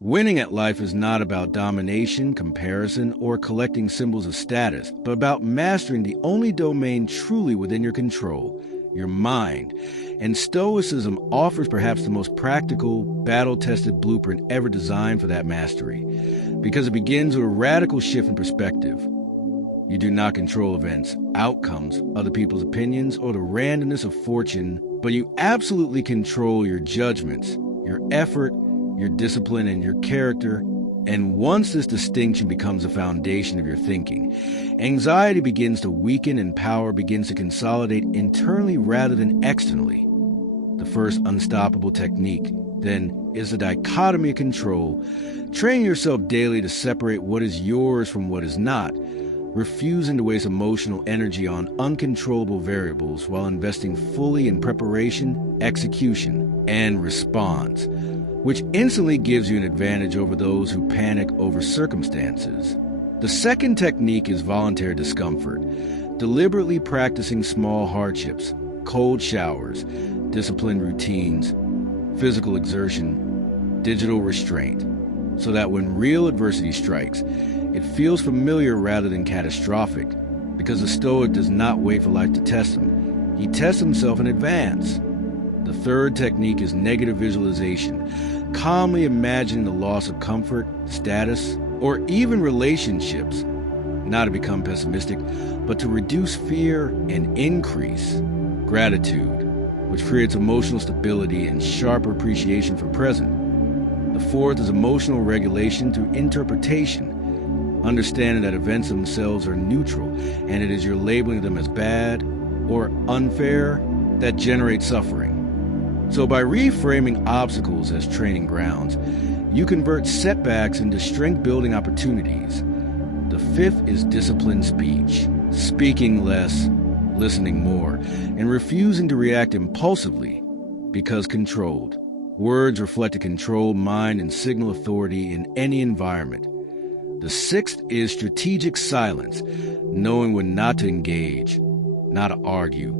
Winning at life is not about domination, comparison, or collecting symbols of status, but about mastering the only domain truly within your control, your mind. And Stoicism offers perhaps the most practical, battle-tested blueprint ever designed for that mastery, because it begins with a radical shift in perspective. You do not control events, outcomes, other people's opinions, or the randomness of fortune, but you absolutely control your judgments, your effort, your discipline, and your character. And once this distinction becomes the foundation of your thinking, anxiety begins to weaken and power begins to consolidate internally rather than externally. The first unstoppable technique, then, is the dichotomy of control. Train yourself daily to separate what is yours from what is not, refusing to waste emotional energy on uncontrollable variables while investing fully in preparation, execution, and response, which instantly gives you an advantage over those who panic over circumstances. The second technique is voluntary discomfort, deliberately practicing small hardships, cold showers, disciplined routines, physical exertion, digital restraint, so that when real adversity strikes, it feels familiar rather than catastrophic, because the Stoic does not wait for life to test him. He tests himself in advance. The third technique is negative visualization, calmly imagining the loss of comfort, status, or even relationships, not to become pessimistic, but to reduce fear and increase gratitude, which creates emotional stability and sharper appreciation for present. The fourth is emotional regulation through interpretation, understanding that events themselves are neutral, and it is your labeling them as bad or unfair that generates suffering. So by reframing obstacles as training grounds, you convert setbacks into strength-building opportunities. The fifth is disciplined speech, speaking less, listening more, and refusing to react impulsively because controlled. Words reflect a controlled mind and signal authority in any environment. The sixth is strategic silence, knowing when not to engage, not to argue,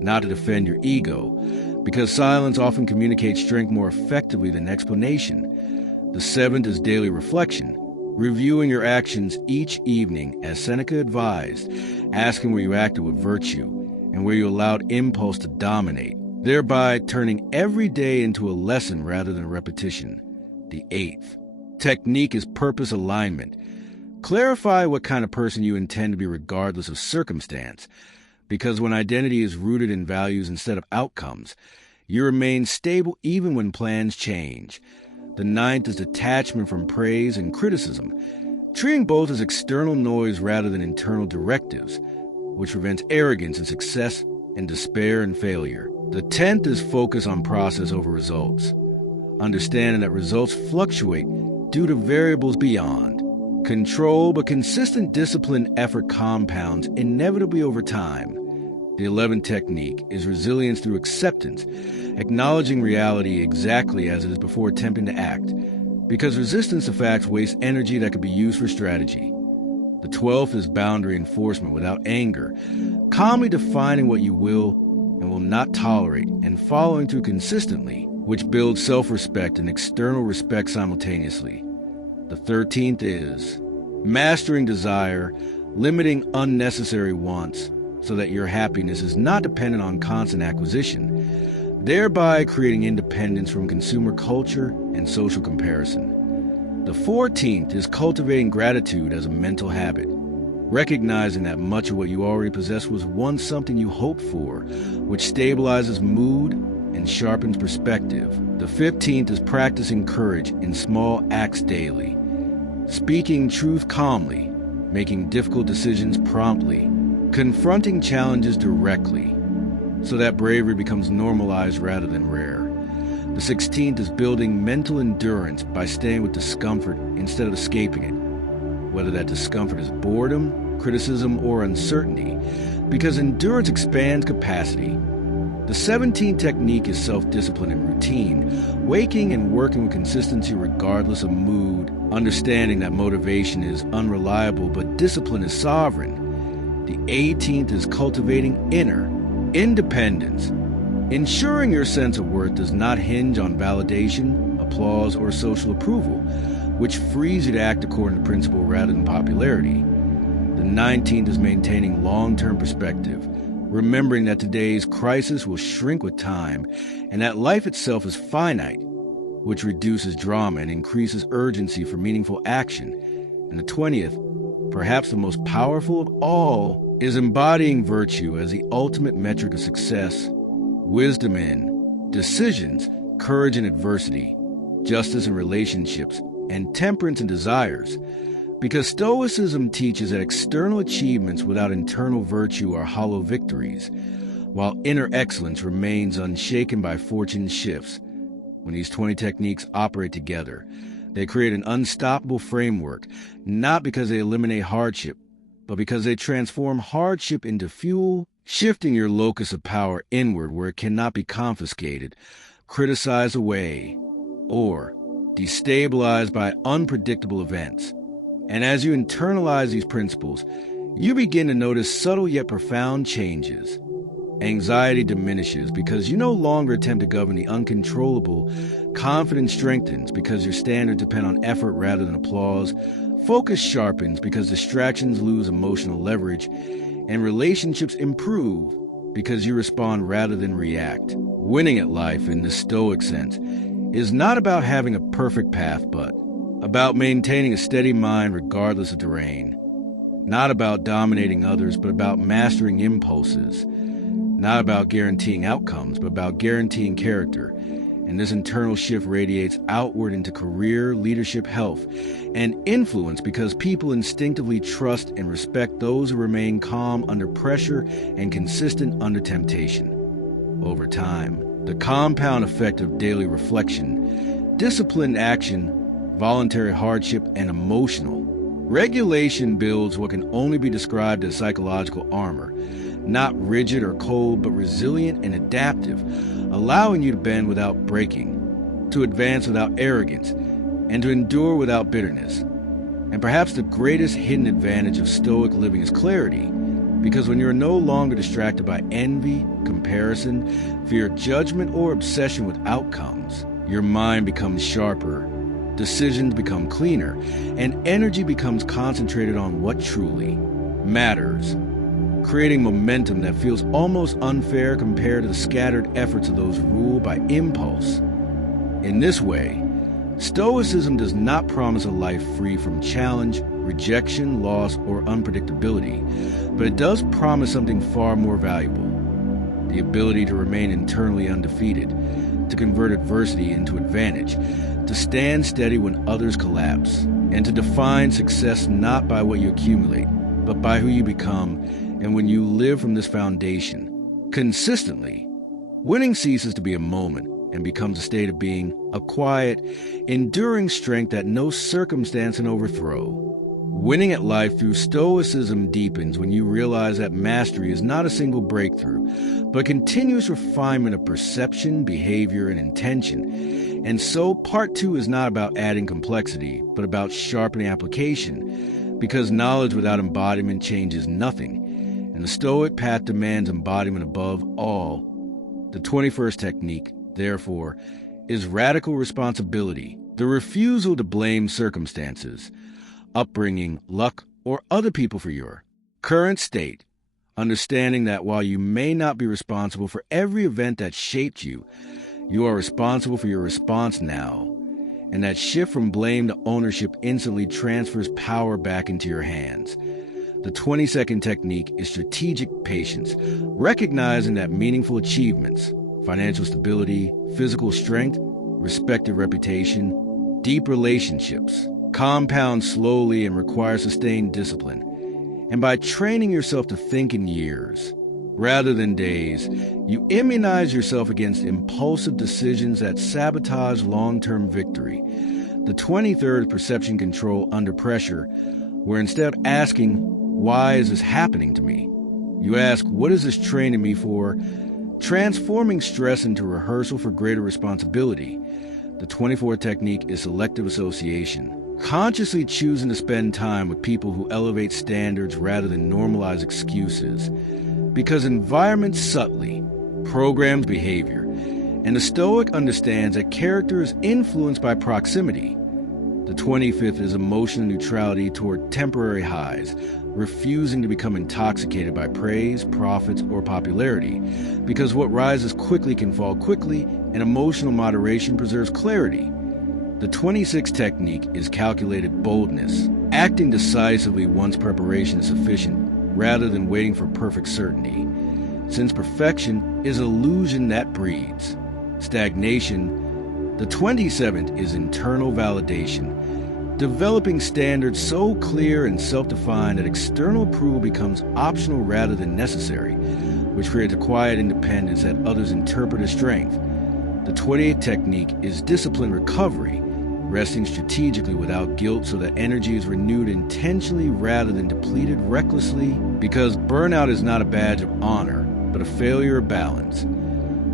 not to defend your ego, because silence often communicates strength more effectively than explanation. The seventh is daily reflection, reviewing your actions each evening as Seneca advised, asking where you acted with virtue and where you allowed impulse to dominate, thereby turning every day into a lesson rather than a repetition. The eighth technique is purpose alignment. Clarify what kind of person you intend to be regardless of circumstance, because when identity is rooted in values instead of outcomes, you remain stable even when plans change. The ninth is detachment from praise and criticism, treating both as external noise rather than internal directives, which prevents arrogance in success and despair in failure. The 10th is focus on process over results, understanding that results fluctuate due to variables beyond control, but consistent disciplined effort compounds inevitably over time. The 11th technique is resilience through acceptance, acknowledging reality exactly as it is before attempting to act, because resistance to facts wastes energy that could be used for strategy. The 12th is boundary enforcement without anger, calmly defining what you will and will not tolerate and following through consistently, which builds self-respect and external respect simultaneously. The 13th is mastering desire, limiting unnecessary wants so that your happiness is not dependent on constant acquisition, thereby creating independence from consumer culture and social comparison. The 14th is cultivating gratitude as a mental habit, recognizing that much of what you already possess was once something you hoped for, which stabilizes mood and sharpens perspective. The 15th is practicing courage in small acts daily, speaking truth calmly, making difficult decisions promptly, confronting challenges directly, so that bravery becomes normalized rather than rare. The 16th is building mental endurance by staying with discomfort instead of escaping it, whether that discomfort is boredom, criticism, or uncertainty, because endurance expands capacity. The 17th technique is self-discipline and routine, waking and working with consistency regardless of mood, understanding that motivation is unreliable but discipline is sovereign. The 18th is cultivating inner independence, ensuring your sense of worth does not hinge on validation, applause or social approval, which frees you to act according to principle rather than popularity. The 19th is maintaining long-term perspective, remembering that today's crisis will shrink with time and that life itself is finite, which reduces drama and increases urgency for meaningful action. And the 20th, perhaps the most powerful of all, is embodying virtue as the ultimate metric of success, wisdom in decisions, courage in adversity, justice in relationships, and temperance in desires. Because Stoicism teaches that external achievements without internal virtue are hollow victories, while inner excellence remains unshaken by fortune's shifts. When these 20 techniques operate together, they create an unstoppable framework, not because they eliminate hardship, but because they transform hardship into fuel, shifting your locus of power inward where it cannot be confiscated, criticized away, or destabilized by unpredictable events. And as you internalize these principles, you begin to notice subtle yet profound changes. Anxiety diminishes because you no longer attempt to govern the uncontrollable. Confidence strengthens because your standards depend on effort rather than applause. Focus sharpens because distractions lose emotional leverage. And relationships improve because you respond rather than react. Winning at life, in the Stoic sense, is not about having a perfect path, but about maintaining a steady mind regardless of terrain. Not about dominating others, but about mastering impulses. Not about guaranteeing outcomes, but about guaranteeing character. And this internal shift radiates outward into career, leadership, health, and influence because people instinctively trust and respect those who remain calm under pressure and consistent under temptation. Over time, the compound effect of daily reflection, disciplined action, voluntary hardship, and emotional regulation builds what can only be described as psychological armor, not rigid or cold, but resilient and adaptive, allowing you to bend without breaking, to advance without arrogance, and to endure without bitterness. And perhaps the greatest hidden advantage of Stoic living is clarity, because when you're no longer distracted by envy, comparison, fear of judgment, or obsession with outcomes, your mind becomes sharper, decisions become cleaner, and energy becomes concentrated on what truly matters, creating momentum that feels almost unfair compared to the scattered efforts of those ruled by impulse. In this way, Stoicism does not promise a life free from challenge, rejection, loss, or unpredictability, but it does promise something far more valuable: the ability to remain internally undefeated, to convert adversity into advantage, to stand steady when others collapse, and to define success not by what you accumulate, but by who you become. And when you live from this foundation consistently, winning ceases to be a moment and becomes a state of being, a quiet, enduring strength that no circumstance can overthrow. Winning at life through Stoicism deepens when you realize that mastery is not a single breakthrough, but continuous refinement of perception, behavior, and intention. And so part 2 is not about adding complexity, but about sharpening application, because knowledge without embodiment changes nothing. And the Stoic path demands embodiment above all. The 21st technique, therefore, is radical responsibility, the refusal to blame circumstances, upbringing, luck, or other people for your current state, understanding that while you may not be responsible for every event that shaped you, you are responsible for your response now, and that shift from blame to ownership instantly transfers power back into your hands. The 22nd technique is strategic patience, recognizing that meaningful achievements, financial stability, physical strength, respected reputation, deep relationships, compound slowly and require sustained discipline. And by training yourself to think in years, rather than days, you immunize yourself against impulsive decisions that sabotage long-term victory. The 23rd is perception control under pressure, where instead of asking, "Why is this happening to me?" you ask, "What is this training me for?" transforming stress into rehearsal for greater responsibility. The 24th technique is selective association, consciously choosing to spend time with people who elevate standards rather than normalize excuses, because environment subtly programs behavior, And the Stoic understands that character is influenced by proximity. The 25th is emotional neutrality toward temporary highs, refusing to become intoxicated by praise, profits, or popularity, because what rises quickly can fall quickly, and emotional moderation preserves clarity. The 26th technique is calculated boldness, acting decisively once preparation is sufficient, rather than waiting for perfect certainty, since perfection is illusion that breeds stagnation. The 27th is internal validation, developing standards so clear and self-defined that external approval becomes optional rather than necessary, which creates a quiet independence that others interpret as strength. The 28th technique is discipline recovery, resting strategically without guilt so that energy is renewed intentionally rather than depleted recklessly, because burnout is not a badge of honor, but a failure of balance.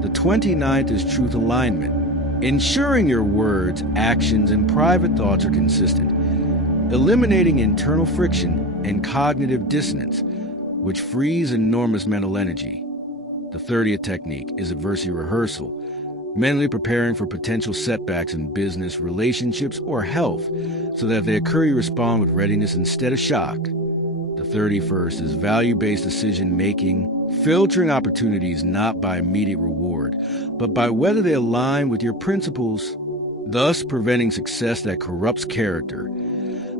The 29th is truth alignment, ensuring your words, actions, and private thoughts are consistent, eliminating internal friction and cognitive dissonance, which frees enormous mental energy. The 30th technique is adversity rehearsal, mentally preparing for potential setbacks in business, relationships, or health, so that if they occur, you respond with readiness instead of shock. The 31st is value-based decision-making, filtering opportunities not by immediate reward, but by whether they align with your principles, thus preventing success that corrupts character.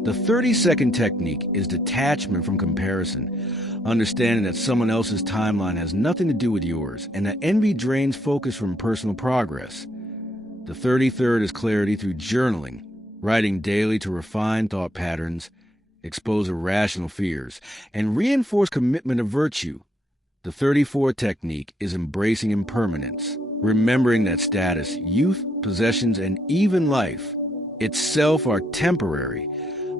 The 32nd technique is detachment from comparison, understanding that someone else's timeline has nothing to do with yours, and that envy drains focus from personal progress. The 33rd is clarity through journaling, writing daily to refine thought patterns, expose irrational fears, and reinforce commitment to virtue. The 34th technique is embracing impermanence, remembering that status, youth, possessions, and even life itself are temporary,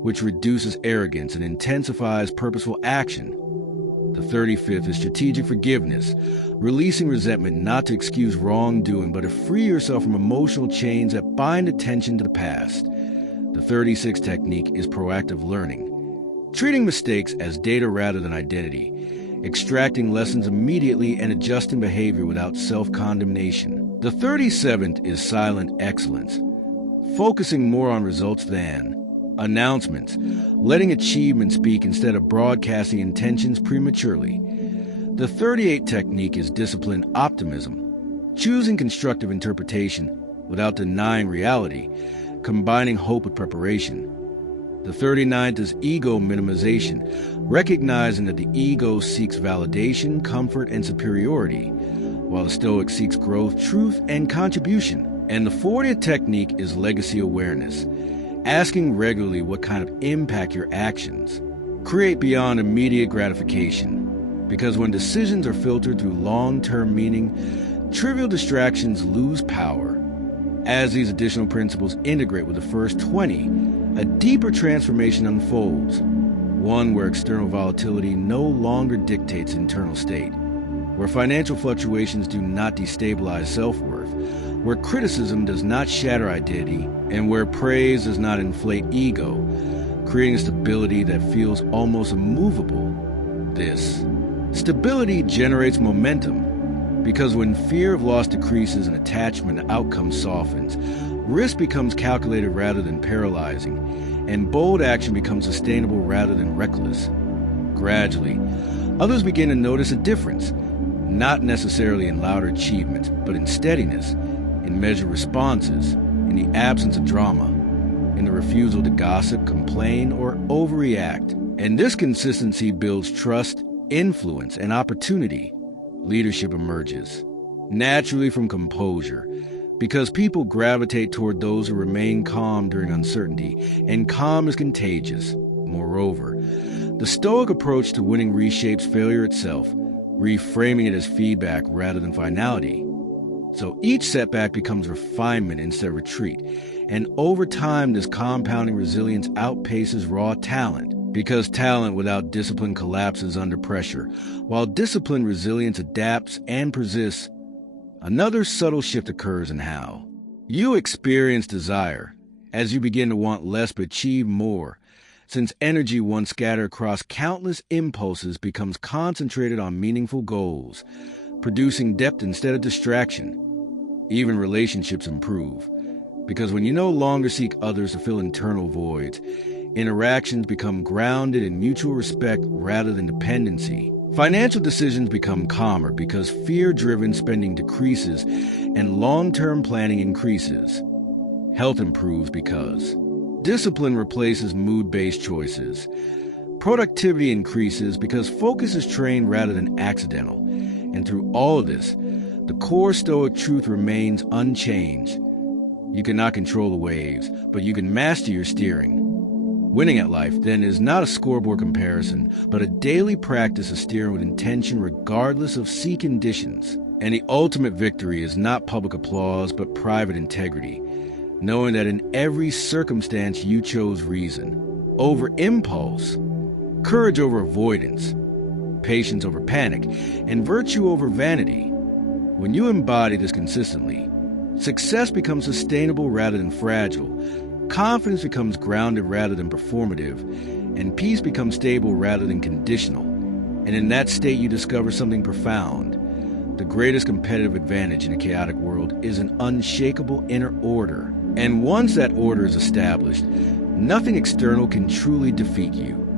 which reduces arrogance and intensifies purposeful action. The 35th is strategic forgiveness, releasing resentment not to excuse wrongdoing, but to free yourself from emotional chains that bind attention to the past. The 36th technique is proactive learning, treating mistakes as data rather than identity, extracting lessons immediately and adjusting behavior without self-condemnation. The 37th is silent excellence, focusing more on results than announcements, letting achievement speak instead of broadcasting intentions prematurely. The 38th technique is disciplined optimism, choosing constructive interpretation without denying reality, combining hope with preparation. The 39th is ego minimization, recognizing that the ego seeks validation, comfort, and superiority, while the Stoic seeks growth, truth, and contribution. And the 40th technique is legacy awareness, asking regularly what kind of impact your actions create beyond immediate gratification. Because when decisions are filtered through long-term meaning, trivial distractions lose power. As these additional principles integrate with the first 20, a deeper transformation unfolds, one where external volatility no longer dictates internal state, where financial fluctuations do not destabilize self-worth, where criticism does not shatter identity, and where praise does not inflate ego, creating a stability that feels almost immovable. This stability generates momentum, because when fear of loss decreases and attachment to outcomes softens, risk becomes calculated rather than paralyzing, and bold action becomes sustainable rather than reckless. Gradually, others begin to notice a difference, not necessarily in louder achievements, but in steadiness, in measured responses, in the absence of drama, in the refusal to gossip, complain, or overreact. And this consistency builds trust, influence, and opportunity. Leadership emerges naturally from composure, because people gravitate toward those who remain calm during uncertainty, and calm is contagious. Moreover, the Stoic approach to winning reshapes failure itself, reframing it as feedback rather than finality. So each setback becomes refinement instead of retreat, and over time this compounding resilience outpaces raw talent, because talent without discipline collapses under pressure, while disciplined resilience adapts and persists. Another subtle shift occurs in how you experience desire, as you begin to want less but achieve more, since energy once scattered across countless impulses becomes concentrated on meaningful goals, producing depth instead of distraction. Even relationships improve. Because when you no longer seek others to fill internal voids, interactions become grounded in mutual respect rather than dependency. Financial decisions become calmer because fear-driven spending decreases and long-term planning increases. Health improves because discipline replaces mood-based choices. Productivity increases because focus is trained rather than accidental. And through all of this, the core Stoic truth remains unchanged. You cannot control the waves, but you can master your steering. Winning at life, then, is not a scoreboard comparison, but a daily practice of steering with intention regardless of sea conditions. And the ultimate victory is not public applause, but private integrity, knowing that in every circumstance you chose reason over impulse, courage over avoidance, patience over panic, and virtue over vanity. When you embody this consistently, success becomes sustainable rather than fragile. Confidence becomes grounded rather than performative, and peace becomes stable rather than conditional. And in that state, you discover something profound. The greatest competitive advantage in a chaotic world is an unshakable inner order. And once that order is established, nothing external can truly defeat you.